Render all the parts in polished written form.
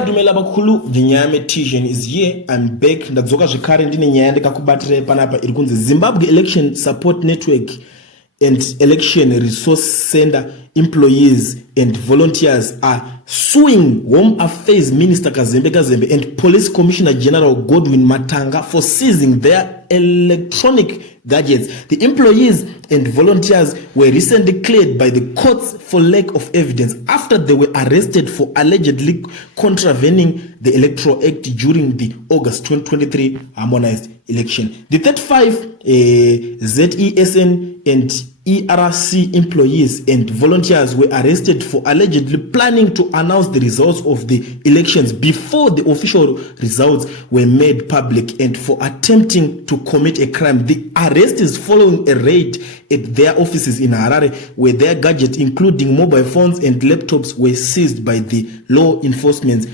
Dumela bakulu Vinyame Tijan is here. I'm back. Ndadzoka zvekare ndine nyaya ndakakubatira panapa iri kunzi Zimbabwe Election Support Network and Election Resource Center employees and volunteers are suing Home Affairs Minister Kazembe Kazembe and Police Commissioner General Godwin Matanga for seizing their electronic gadgets. The employees and volunteers were recently cleared by the courts for lack of evidence after they were arrested for allegedly contravening the Electoral Act during the August 2023 harmonized election. The 35 ZESN and ERC employees and volunteers were arrested for allegedly planning to announce the results of the elections before the official results were made public and for attempting to commit a crime. The arrest is following a raid at their offices in Harare where their gadgets including mobile phones and laptops were seized by the law enforcement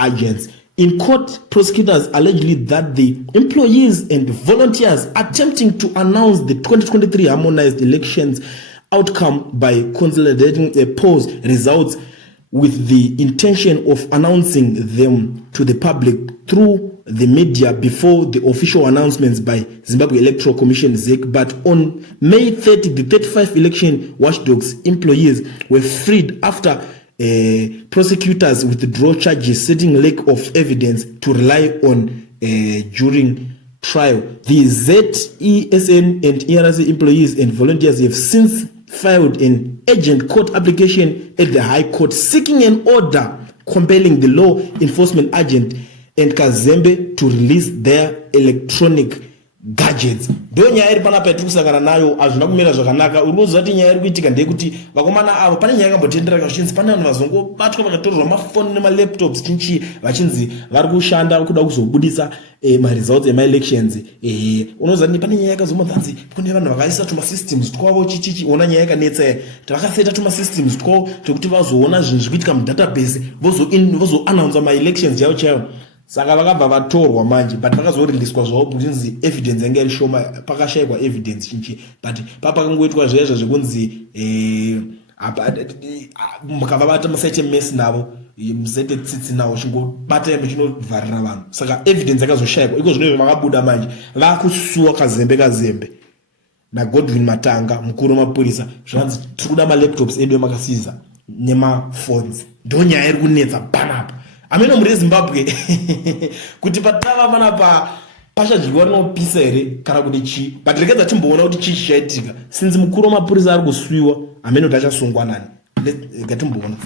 agents. In court, prosecutors allegedly that the employees and volunteers attempting to announce the 2023 harmonized elections outcome by consolidating polls results with the intention of announcing them to the public through the media before the official announcements by Zimbabwe Electoral Commission ZEC. But on May 30, the 35 election watchdogs employees were freed after prosecutors withdraw charges citing lack of evidence to rely on during trial. The ZESN and ERC employees and volunteers have since filed an urgent court application at the High Court seeking an order compelling the law enforcement agent and Kazembe to release their electronic gadgets. Ndo nyaya iri panapa yatikusangana nayo azvina kumira zvakanaka. Uri kuziva kuti nyaya iri kuitika ndeyekuti vakomana avo pane nyaya yakambotendera kazhinji pane vanhu vazongobatwa vakatorerwa mafoni nemalaptops chinchi vachinzi vari kushanda kuda kuzobudisa maresults ema-elections. Unoziva kuti pane nyaya yakazombonzi kune vanhu vakaisa tumasystems twavo chichichi ona nyaya yakanetsa vakaseta tumasystems twavo twekuti vazoona zvinhu zvikuitika mudatabase vozoannounce ma-elections yavo chaivo. Saka vakabva vatorwa manje but vakazoreliswa zvavo kunzi evidence yanga iri shoma pakashayikwa evidence chinchi but papakangoitwa zvezvo zvekunzi mukavabata musaite mess navo musaite tsitsi navo chingobata chinovharira vanhu saka evidence yakazoshayikwa iko zvino vakabuda manje vakusuwa Kazembe naGodwin Matanga mukuru wemapurisa zvanzi tiri kuda malaptops edu emakasiza nemaphones ndo nyaya iri kunetsa panapa ameno muri Zimbabwe kuti patava panapa pachadyiwa rinopisa here kana kuti chi but rekedza timboona kuti chii chichaitika since mukuru wemapurisa ari kuswiwa ameno tachasungwa nani ngatimboona.